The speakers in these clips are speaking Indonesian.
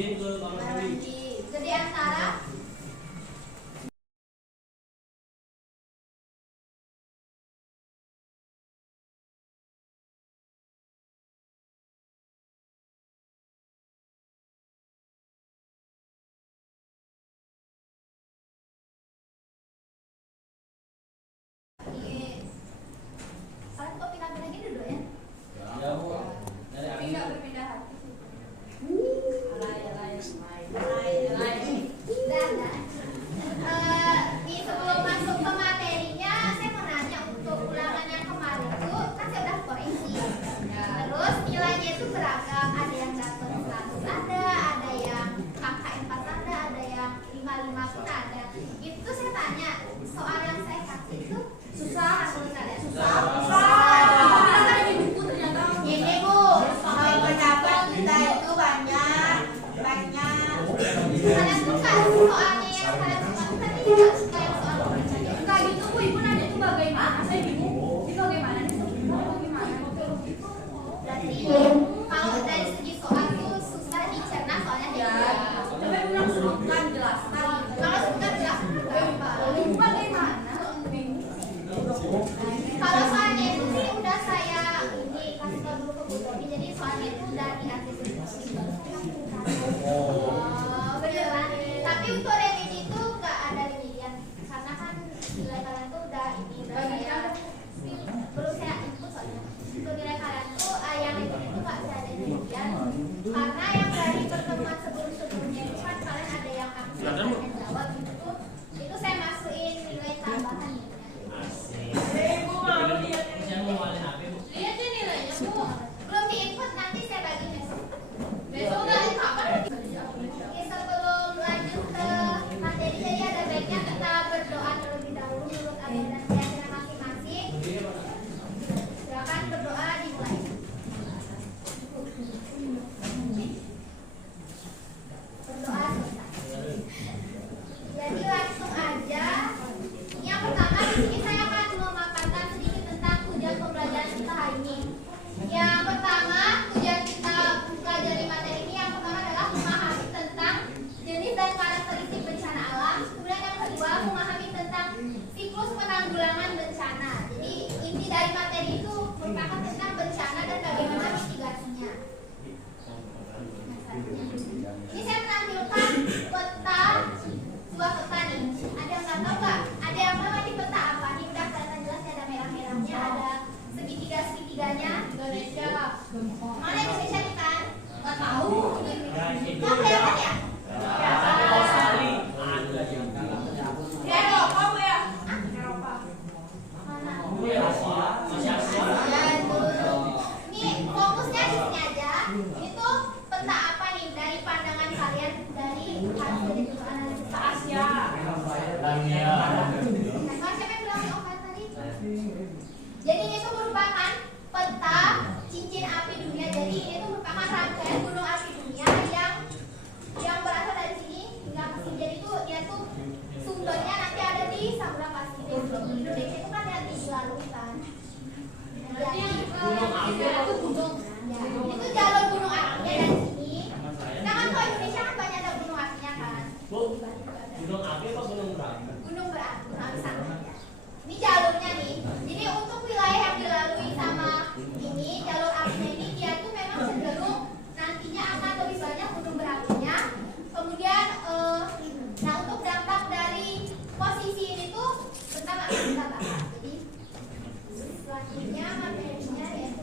izin ke Bang Randi. Jadi antara kalian kok pindah-pindah gitu dulu ya? Ya, Bu. Dari Tapi Abi. nggak berpindah hati. Di sebelum masuk ke materinya, saya mau nanya untuk ulangan yang kemarin itu kan saya udah koreksi. Terus nilainya itu beragam, ada yang dapat 100 ada yang KKM 4 ada yang 55 pun ada. Itu saya tanya, soal yang saya kasih itu susah menurut kalian? Ini Bu, soal pendapat kita itu banyak. Kalian suka soalnya yang kalian suka tadi nggak suka yang soal pembacaannya? Enggak gitu Bu, Ibu nanya itu bagaimana? Saya bingung. Ini bagaimana nih? Bagaimana? Berarti kalau dari segi soal itu susah dicerna soalnya Ya, tapi bilang sebutkan jelaskan. kalau sudah jelas Ibu bagaimana? Bingung. kalau soalnya itu sih udah saya ini kasih tahu dulu ke Bu Tony, jadi soalnya itu udah diantisipasi. Beneran. Tapi untuk remedi itu nggak ada remedian karena kan nilai kalian tuh udah ini udah saya belum saya input soalnya. Untuk nilai kalian tuh yang remedi itu nggak bisa ada remedian karena yang dari pertemuan sebelum-sebelumnya itu kan kalian ada yang aktif dan yang jawab itu saya masukin nilai tambahan. Ibu mau lihat Saya mau ngalahin apa, Bu? lihat deh nilainya Bu. Belum diinput, nanti saya bagi besok. Besok nggak ada kapan? Oke, sebelum lanjut ke materi, jadi ada baiknya kita berdoa terlebih dahulu menurut agama dan keyakinan masing-masing. Silakan berdoa dimulai. Berdoa selesai. Jadi langsung aja. Yang pertama di sini saya akan memaparkan sedikit tentang tujuan pembelajaran kita hari ini. Yang pertama, tujuan kita mempelajari materi ini yang pertama adalah memahami tentang jenis dan karakteristik bencana alam. Kemudian yang kedua, memahami tentang siklus penanggulangan bencana. Jadi inti dari materi itu merupakan tentang bencana dan bagaimana mitigasinya. Ini saya menampilkan peta, sebuah peta nih. Ada yang nggak tahu nggak? Ada yang tahu di peta apa? Ini udah kelihatan jelas ada merah-merahnya, ada segitiga-segitiganya. Indonesia. Mana Indonesia nih kan? Nggak tahu. Nggak kelihatan ya? Australia. Di Eropa Bu ya? Eropa. Mana? Bu ya, Asia. Masih Asia. Ini fokusnya di sini aja. Itu peta apa nih dari pandangan kalian dari hasil analisis Asia. Dunia. Nah, siapa yang bilang obat tadi? Jadi ini tuh merupakan peta cincin api dunia. Jadi ini tuh merupakan rangkaian gunung api dunia yang berasal dari sini hingga ke sini. Jadi tuh dia tuh sumbernya nanti ada di Samudra Pasifik. Indonesia itu kan yang dilalui kan. Berarti yang Gunung api itu gunung. Ya, itu jalur gunung apinya dari sini. Nah kan kalau Indonesia kan banyak ada gunung apinya kan. Bu, gunung api apa gunung berapi? Gunung berapi sama aja. Ini jalurnya nih. Jadi untuk wilayah yang dilalui sama ini jalur apinya ini dia tuh memang cenderung nantinya akan lebih banyak gunung berapinya. Kemudian nah untuk dampak dari posisi ini tuh pertama kita bahas. Jadi selanjutnya materinya yaitu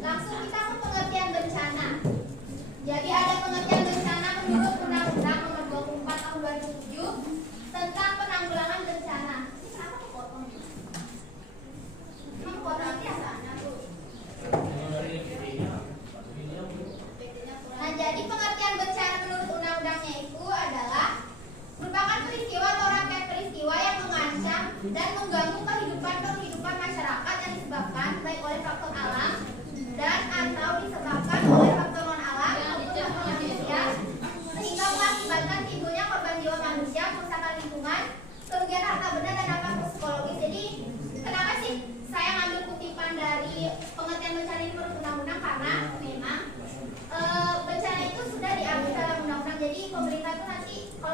langsung kita ke pengertian bencana. Jadi ada pengertian bencana menurut Undang-Undang Nomor 24 Tahun 2007 tentang penanggulangan bencana. Ini kenapa kepotong? Emang potong biasanya Bu? Nah, jadi pengertian bencana menurut undang-undangnya itu adalah merupakan peristiwa atau rangkaian peristiwa yang mengancam dan mengganggu kehidupan masyarakat yang disebabkan baik oleh faktor alam dan atau disebabkan oleh faktor non alam maupun faktor manusia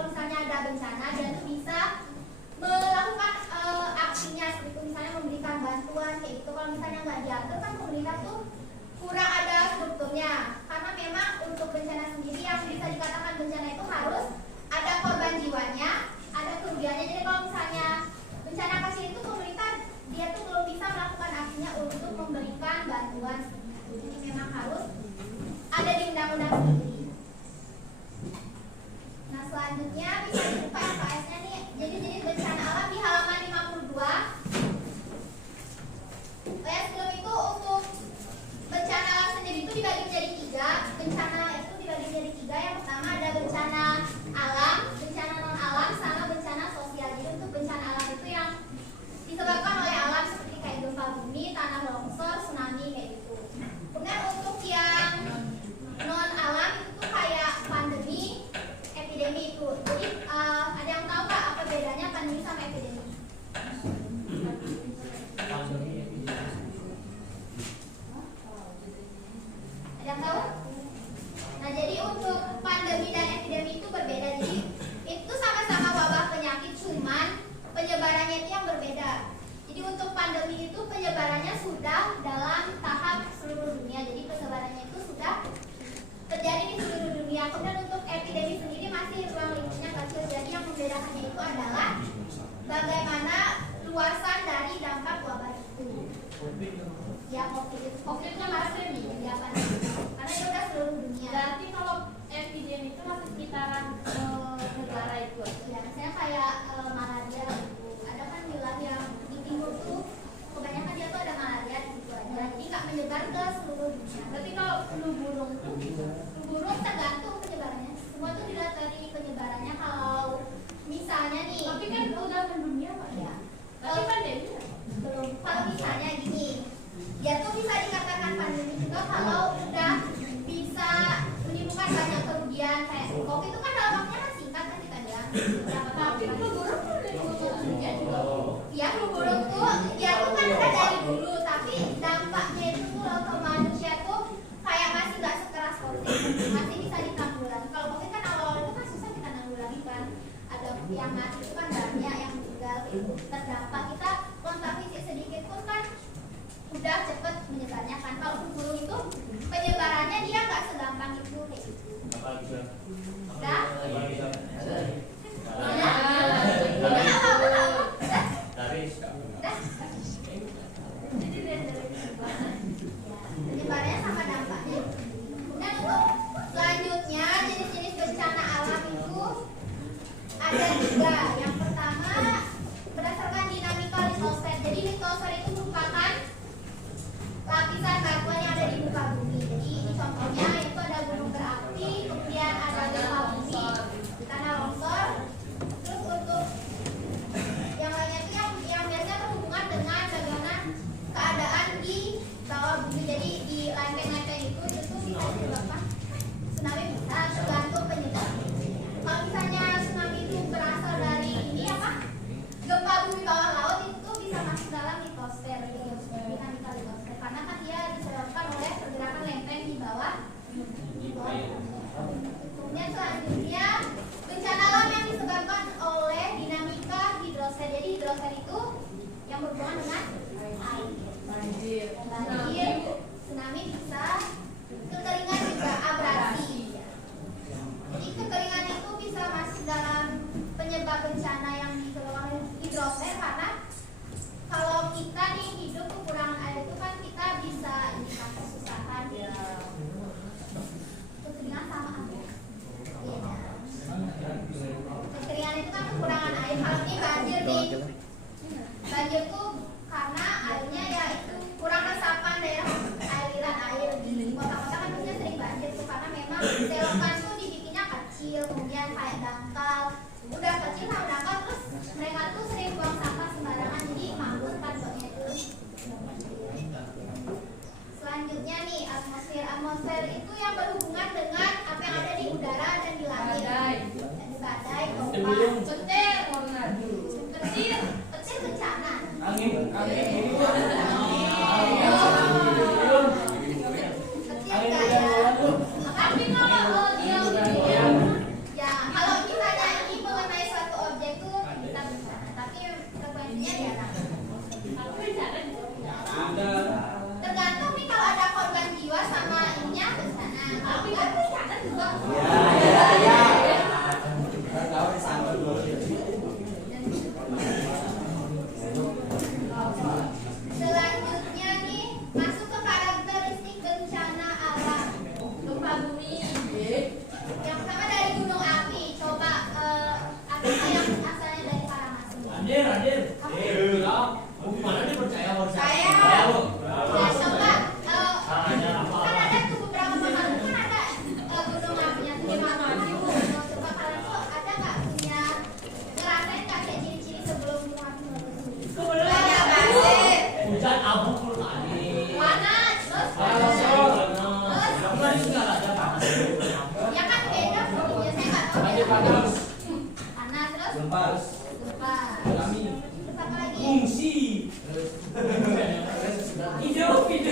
kalau misalnya ada bencana dia tuh bisa melakukan aksinya seperti itu, misalnya memberikan bantuan kayak gitu. Kalau misalnya nggak diatur kan pemerintah tuh kurang ada strukturnya, karena memang untuk bencana sendiri yang bisa dikatakan bencana itu harus ada korban jiwanya, ada kerugiannya. Jadi kalau misalnya bencana kecil itu pemerintah dia tuh belum bisa melakukan aksinya untuk memberikan bantuan. Jadi memang harus ada di undang-undang sendiri. Nah selanjutnya bisa dibuka FKS-nya nih. Jadi bencana alam di halaman 52. Sebelum itu untuk bencana alam sendiri itu dibagi menjadi 3. Bencana itu dibagi menjadi 3. Yang pertama ada bencana alam, bencana non alam, sama bencana sosial. Jadi untuk bencana alam itu yang disebabkan oleh alam seperti kayak gempa bumi, tanah longsor, tsunami kayak gitu. Kemudian untuk yang non alam itu tuh kayak pandemi, epidemi itu. Jadi ada yang tahu nggak apa bedanya pandemi sama epidemi? Ada yang tahu? Nah jadi untuk pandemi dan epidemi itu berbeda. Jadi itu sama-sama wabah penyakit, cuman penyebarannya itu yang berbeda. Jadi untuk pandemi itu penyebarannya sudah dalam tahap seluruh dunia. Jadi penyebarannya itu sudah terjadi di seluruh dunia. Kemudian untuk epidemi sendiri masih ruang lingkupnya kecil. Jadi yang membedakannya itu adalah bagaimana luasan dari dampak wabah itu. Ya COVID-nya masih nih, ya pandemi. Karena itu udah seluruh dunia. Berarti kalau epidemi itu masih sekitaran negara itu. Ya, misalnya kayak malaria gitu. Ada kan wilayah yang di timur tuh kebanyakan dia tuh ada malaria di situ aja. Jadi nggak menyebar ke seluruh dunia. Berarti kalau flu burung tuh Flu burung tergantung penyebarannya. Semua tuh dilihat dari penyebarannya. Kalau misalnya nih, tapi kan udah mendunia Pak. ya, Tapi pandemi ya? belum. Kalau misalnya gini, dia tuh bisa dikatakan pandemi juga kalau udah bisa menimbulkan banyak kerugian. Kayak COVID itu kan dalam waktunya kan singkat kan kita bilang berapa tahun. Tapi flu burung tuh dari dunia juga. Ya flu burung tuh dia tuh kan udah dari dulu, tapi dampaknya itu tuh ke manusia tuh kayak masih gak sekeras COVID, masih bisa ditahan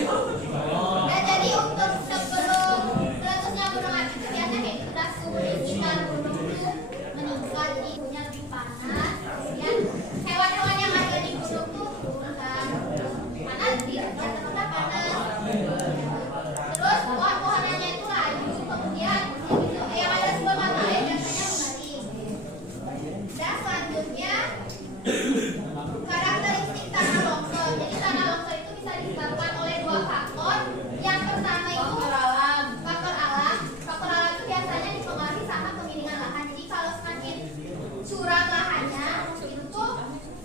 Nah, jadi untuk sebelum meletusnya gunung api itu biasanya kayak gitu, dah suhu di sekitar gunung itu meningkat, jadi suhunya lebih panas. Kemudian hewan-hewan yang ada di gunung tuh turun kan panas, di tempat panas. Terus pohon-pohonannya itu layu, kemudian yang ada sebuah mata air biasanya mengering. Dan selanjutnya karakteristik tanah longsor. Jadi tanah longsor itu bisa disebabkan oleh dua faktor. Yang pertama itu faktor alam. Faktor alam itu biasanya dipengaruhi sama kemiringan lahan. Jadi kalau semakin curam lahannya, itu tuh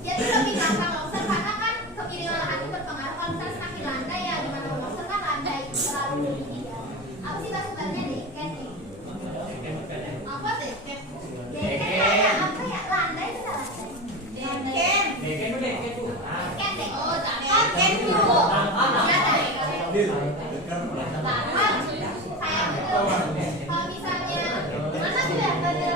dia tuh lebih gampang longsor karena kan kemiringan lahan itu berpengaruh. Kalau misalnya semakin landai ya gimana longsor kan landai terlalu tinggi ya. Apa sih bahasanya deket nih? Apa deket? Deket kayak apa ya? Landai itu landai. Deket. Deket tuh. Deket deh. Oh, deket dulu. Ya dari kayak gitu. Kalau misalnya mana tuh ya pada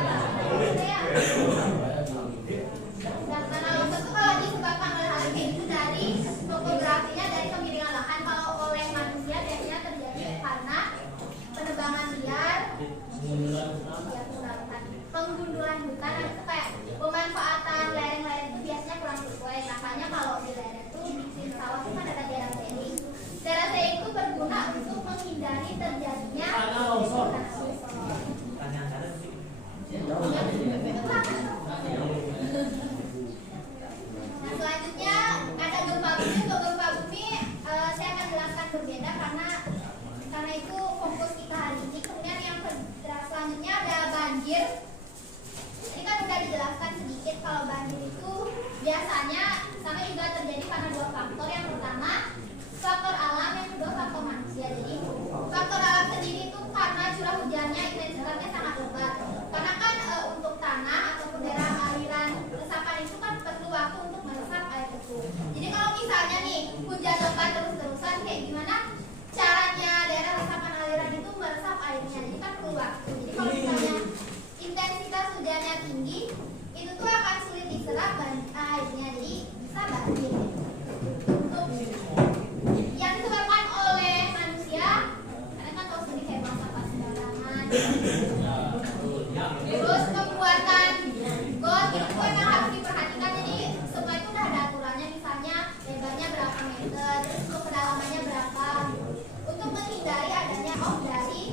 dan tanah longsor tuh kalau disebabkan oleh hal kayak gitu dari topografinya, dari kemiringan lahan. Kalau oleh manusia biasanya terjadi karena penebangan liar, penggundulan hutan, itu kayak pemanfaatan lereng-lereng itu biasanya kurang sesuai. Makanya kalau di lereng itu bikin sawah itu kan ada daerah sharing. Daerah sharing itu berguna untuk menghindari terjadinya Tanah longsor. Nah, selanjutnya ada gempa bumi. Untuk gempa bumi saya akan jelaskan berbeda karena itu fokus kita hari ini. Kemudian yang selanjutnya ada banjir. Ini kan udah dijelaskan sedikit kalau banjir itu biasanya sama juga terjadi karena dua faktor. Yang pertama faktor alam, yang kedua faktor manusia. Jadi faktor alam sendiri itu karena curah hujannya intensitasnya sangat lebat. Karena kan untuk tanah ataupun daerah aliran resapan itu kan perlu waktu untuk meresap air itu. Jadi kalau misalnya nih hujan lebat terus-terusan, kayak gimana caranya daerah resapan aliran itu meresap airnya? Jadi kan perlu waktu. Jadi kalau misalnya intensitas hujannya tinggi, itu tuh akan sulit diserap airnya, jadi bisa banjir. Untuk yang disebabkan oleh manusia, kalian kan tahu sendiri kayak buang sampah sembarangan. Terus pembuatan got itu memang harus diperhatikan. Jadi semua itu udah ada aturannya, misalnya lebarnya berapa meter, terus untuk kedalamannya berapa, untuk menghindari adanya dari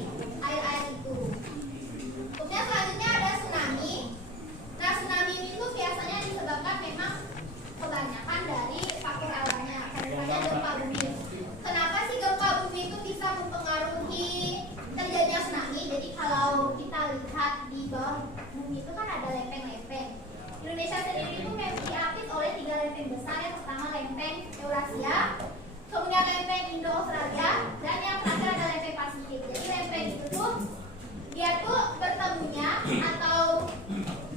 air-air itu. Kemudian selanjutnya ada tsunami. Nah, tsunami itu biasanya disebabkan memang kebanyakan dari faktor alamnya, misalnya gempa bumi. Kenapa sih gempa bumi itu bisa mempengaruhi terjadinya tsunami? Jadi kalau kita lihat di bawah bumi itu kan ada lempeng-lempeng. Indonesia sendiri itu memang diapit oleh 3 lempeng besar. Yang pertama lempeng Eurasia, kemudian lempeng Indo-Australia, dan yang terakhir ada lempeng Pasifik. Jadi lempeng itu tuh dia tuh bertemunya atau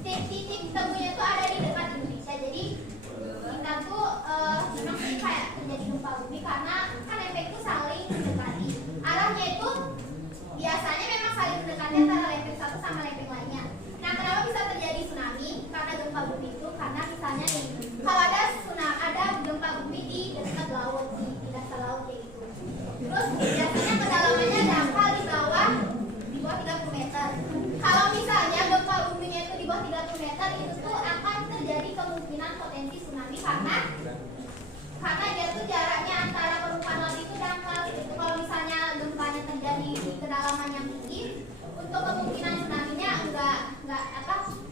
titik temunya tuh ada di dekat Indonesia. Jadi kita tuh memang sih kayak terjadi gempa bumi karena kan lempeng itu saling mendekati. Arahnya itu biasanya memang saling mendekati antara lempeng satu sama lempeng lainnya. Nah, kenapa bisa terjadi tsunami? Karena gempa bumi itu karena misalnya nih kalau ada gempa bumi di dekat laut, di dasar laut kayak gitu. Terus biasanya kedalamannya dangkal di bawah 30 meter. Kalau misalnya gempa buminya itu di bawah 30 meter, itu tuh akan terjadi kemungkinan potensi tsunami karena dia tuh jaraknya antara permukaan laut itu dangkal. Itu kalau misalnya gempanya terjadi di kedalaman yang tinggi, untuk kemungkinan tsunami-nya enggak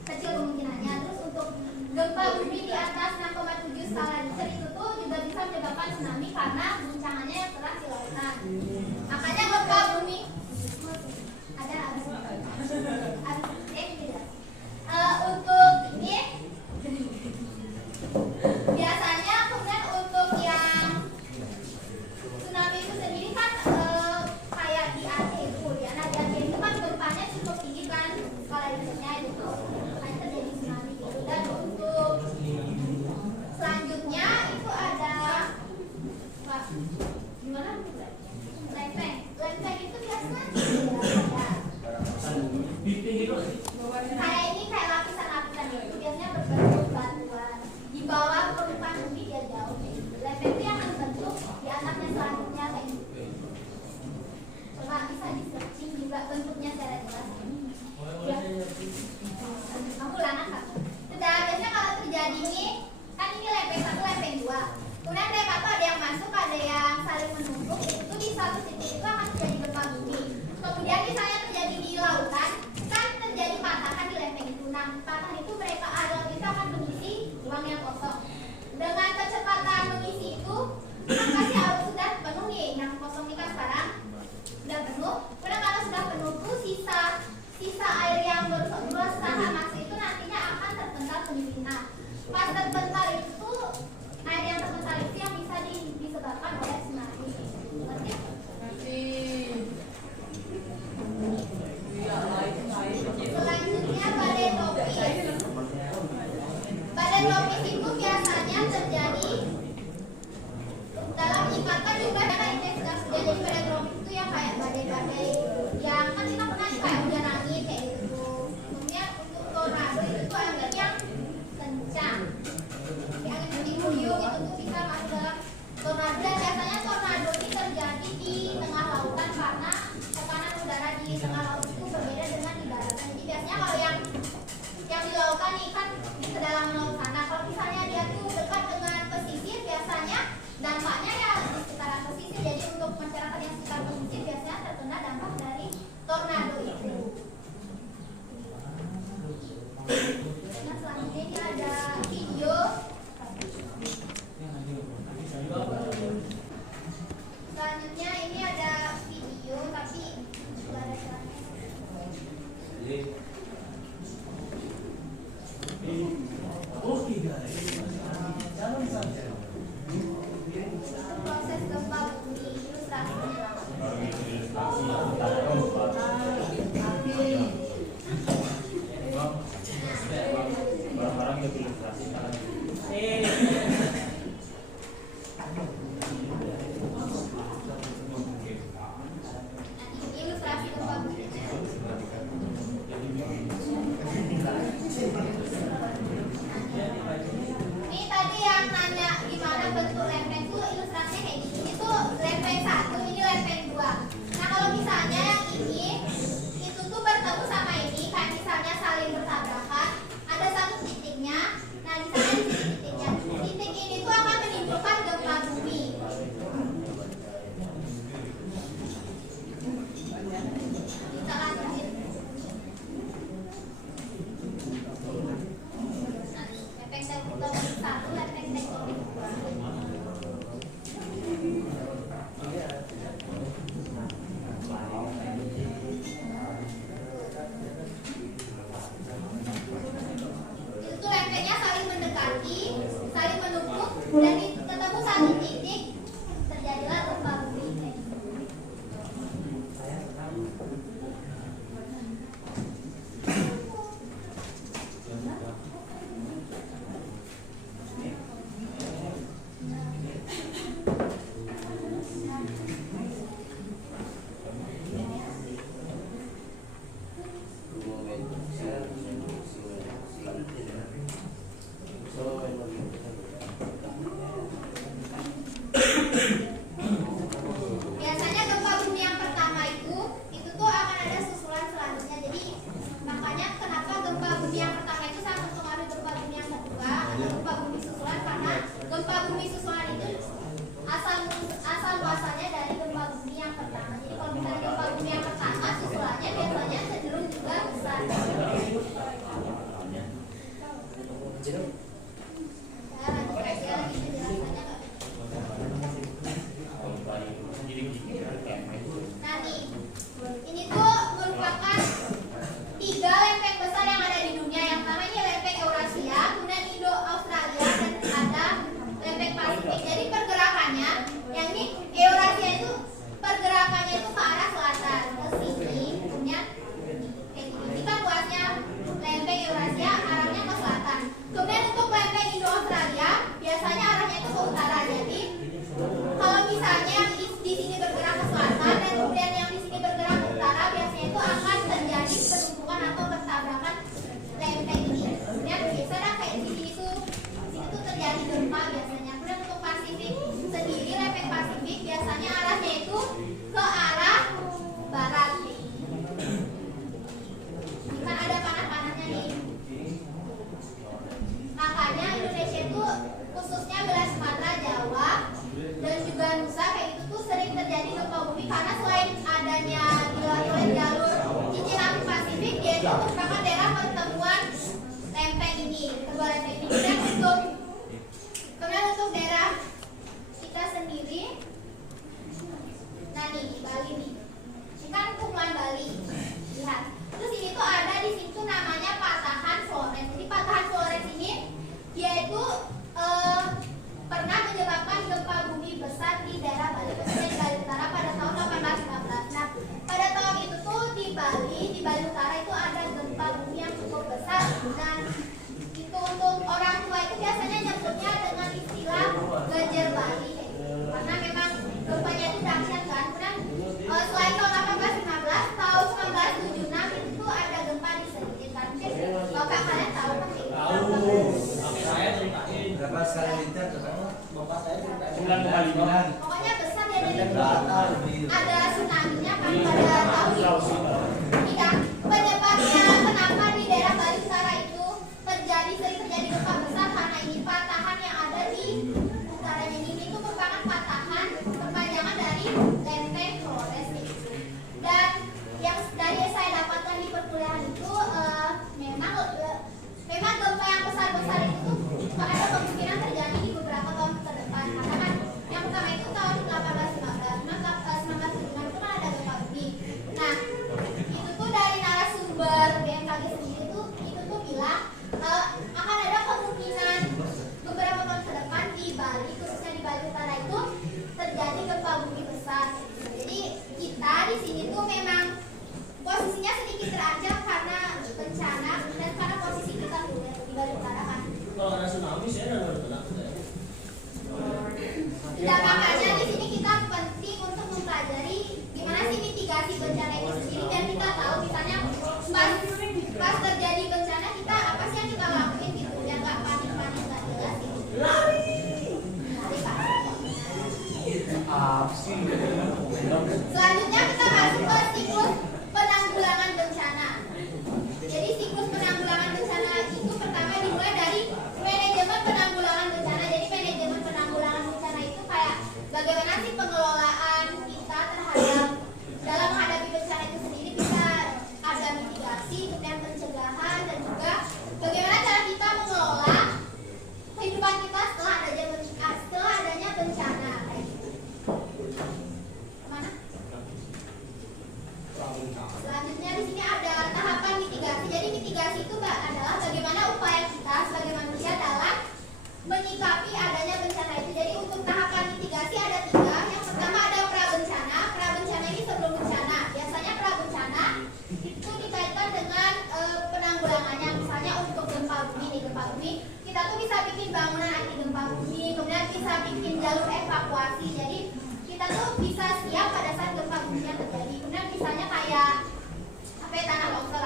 kecil kemungkinannya. Terus untuk gempa bumi di atas 6,7 skala Richter itu tuh juga bisa menyebabkan tsunami karena guncangannya yang keras di lautan. Makanya gempa bumi untuk ini biasanya. Kemudian untuk yang tsunami itu sendiri kan kayak di Aceh itu ya. Nah, di Aceh itu kan gempanya cukup tinggi kan skala Richternya itu, makanya terjadi tsunami gitu. Dan untuk selanjutnya itu ada gimana? Lempeng. Selanjutnya ini ada video tapi nggak ada suaranya. Oke guys, jalan saja. Proses gempa bumi ilustrasinya. Barang-barang yang diilustrasikan. Ilustrasi gempa bumi. Ini tadi yang nanya gimana bentuk lempeng tuh ilustrasinya kayak gini. Ini tuh lempeng 1, ini lempeng 2. Nah kalau misalnya yang ini itu tuh bertemu sama ini, kayak misalnya saling bertabrakan, ada satu titiknya. Nah di sana di sini titiknya. Titik ini tuh akan menimbulkan gempa bumi. Kita lanjutin. Lempeng tektonik 1, lempeng tektonik 2. Itu tuh lempengnya saling mendekati, saling menumpuk, dan ketemu satu titik, terjadilah gempa bumi. Biasanya gempa bumi yang pertama itu tuh akan ada susulan selanjutnya. Jadi makanya kenapa gempa bumi yang pertama itu sangat mempengaruhi gempa bumi yang kedua atau gempa bumi susulan, karena gempa bumi susulan itu asal muasalnya dari gempa bumi yang pertama. Jadi kalau misalnya gempa bumi yang pertama susulannya biasanya cenderung juga besar. Ya, lanjut aja lagi penjelasannya Kak. Nah nih, ini tuh merupakan 3 lempeng besar yang ada di dunia. Yang pertama ini lempeng Eurasia, kemudian Indo Australia, dan ada lempeng Pasifik. Jadi pergerakannya, yang ini Eurasia itu pergerakannya itu ke arah selatan, ke sini, kemudian kayak gini. Ini kan luasnya lempeng Eurasia arahnya ke selatan. Kemudian untuk lempeng Indo Australia biasanya arahnya itu ke utara. Jadi kalau misalnya yang di sini bergerak ke selatan dan kemudian yang di sini bergerak ke utara, biasanya itu akan terjadi penumpukan atau bertabrakan lempeng ini. Kemudian biasanya kayak di sini tuh terjadi gempa biasanya. Kemudian untuk Pasifik sendiri, lempeng Pasifik biasanya arahnya itu ke arah barat. Ini kan ada panah-panahnya nih. Makanya Indonesia itu khususnya wilayah Sumatera, Jawa, dan juga Nusa kayak gitu tuh sering terjadi gempa bumi, karena selain adanya dilalui jalur cincin api Pasifik, dia itu merupakan daerah pertemuan lempeng ini, kedua lempeng ini. Kemudian untuk daerah kita sendiri, nah nih di Bali nih, ini kan Kepulauan Bali, lihat. Terus ini tuh ada di situ namanya patahan Flores. Jadi patahan Flores ini dia itu pernah menyebabkan gempa bumi besar di daerah Bali, khususnya di Bali Utara pada tahun 1815. Nah, pada tahun itu tuh di Bali Utara itu ada gempa bumi yang cukup besar, dan itu untuk orang tua itu biasanya nyebutnya dengan istilah Ganjil Bali, karena memang gempanya itu dahsyat kan. Kemudian selain tahun 1815, tahun 1976 itu tuh ada gempa di Sergit kan. Mungkin bapak kalian tahu kan? Oke, saya ceritain. Berapa sekali lihat tuh? Bapak saya ceritain. 9,5. Pokoknya besar ya, dari Batal. ada tsunami-nya kan pada tahun itu. Iya, penyebabnya kenapa di daerah Bali Utara itu sering terjadi gempa besar, karena ini patahan yang ada di utaranya ini itu merupakan patahan perpanjangan dari lempeng Flores itu. Dan yang dari saya dapatkan di perkuliahan itu memang gempa yang besar-besar itu ada kemungkinan terjadi di beberapa tahun ke depan. Karena kan yang pertama itu tahun 1815, mitigasi bencana itu sendiri biar kita tahu misalnya pas terjadi bencana kita apa sih yang kita lakuin gitu biar nggak panik-panik nggak jelas gitu. Lari Pak. Selanjutnya kita masuk ke siklus penanggulangan bencana. Jadi siklus penanggulangan bencana itu pertama dimulai dari manajemen penanggulangan bencana. Jadi manajemen penanggulangan bencana itu kayak bagaimana sih pengelolaan kita terhadap dalam menghadapi bencana itu sendiri, bisa ada mitigasi, kemudian pencegahan, dan juga bagaimana cara kita mengelola kehidupan kita setelah adanya bencana. Kayak gitu. Kemana? Selanjutnya di sini ada tahapan mitigasi. Jadi mitigasi itu adalah bagaimana upaya kita sebagai manusia dalam menyikapi adanya bencana itu. Jadi untuk tahapan mitigasi ada 3. Yang pertama ada prabencana. Prabencana ini sebelum bencana. Biasanya prabencana itu dikaitkan dengan penanggulangannya. Misalnya untuk gempa bumi, kita tuh bisa bikin bangunan anti gempa bumi, kemudian bisa bikin jalur evakuasi. Jadi kita tuh bisa siap pada saat gempa bumi yang terjadi. Kemudian misalnya kayak tanah longsor.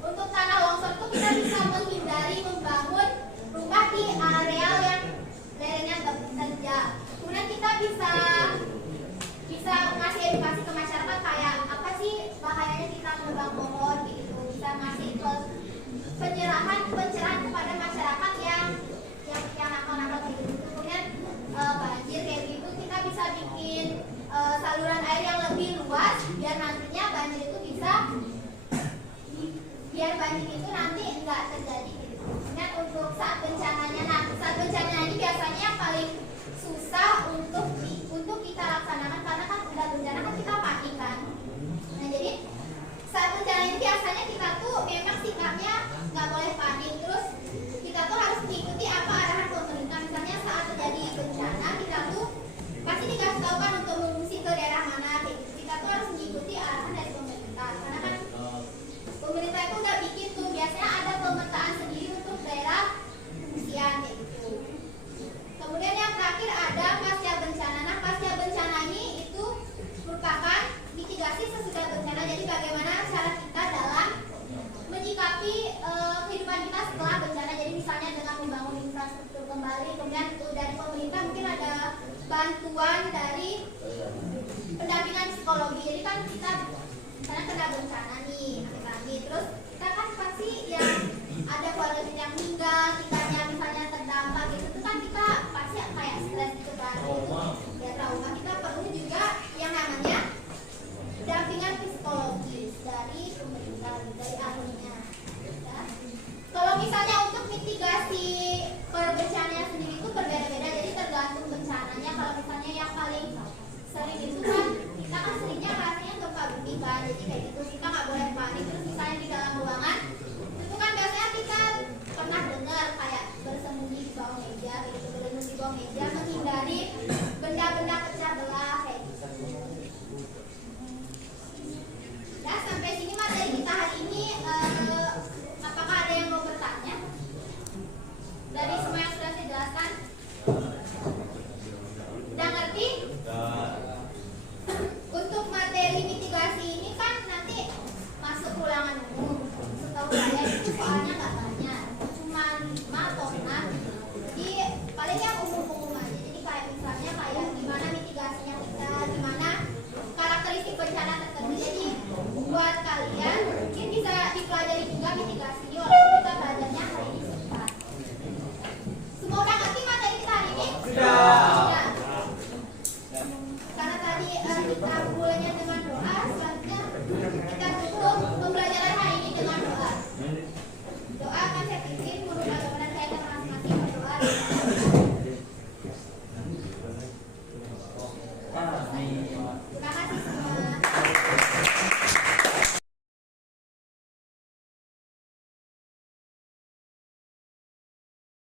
Untuk tanah longsor tuh kita bisa menghindari membangun rumah di areal yang lerengnya terjal. Kemudian kita bisa ngasih edukasi ke masyarakat kayak apa sih bahayanya kita menebang pohon gitu. Bisa ngasih pencerahan kepada masyarakat yang nakal-nakal gitu. Kemudian banjir kayak gitu kita bisa bikin saluran air yang lebih luas biar nantinya banjir itu nanti enggak terjadi gitu. Kemudian untuk saat bencananya, saat bencana ini biasanya yang paling susah untuk kita laksanakan karena kan udah bencana kan kita panik kan. Nah jadi saat bencana ini biasanya kita tuh memang sikapnya nggak boleh panik, terus kita tuh harus mengikuti apa arahan pemerintah. Misalnya saat terjadi bencana kita tuh pasti dikasih tahu kan untuk mengungsi ke daerah mana gitu. Kita tuh harus mengikuti arahan dari pemerintah karena kan pemerintah itu udah bikin tuh biasanya ada pemetaan sendiri untuk daerah pengungsian kayak gitu. Kemudian yang terakhir ada pasca bencana. Nah pasca bencana ini itu merupakan mitigasi sesudah bencana. Jadi bagaimana cara kita dalam menyikapi kehidupan kita setelah bencana. Jadi misalnya dengan membangun infrastruktur kembali. Kemudian itu dari pemerintah mungkin ada bantuan dari pendampingan psikologi. Jadi kan kita misalnya kena bencana nih, terus kita kan pasti yang ada keluarga kita yang meninggal, kitanya misalnya terdampak gitu, itu kan kita pasti kayak stres gitu kan, ya trauma. Kita perlu juga yang namanya dampingan psikologis dari pemerintah, dari ahlinya. Ya. Kalau misalnya untuk mitigasi bencana sendiri itu berbeda-beda, jadi tergantung bencananya. Kalau misalnya yang paling sering itu kan kita kan seringnya rasanya gempa bumi kan, jadi kayak gitu.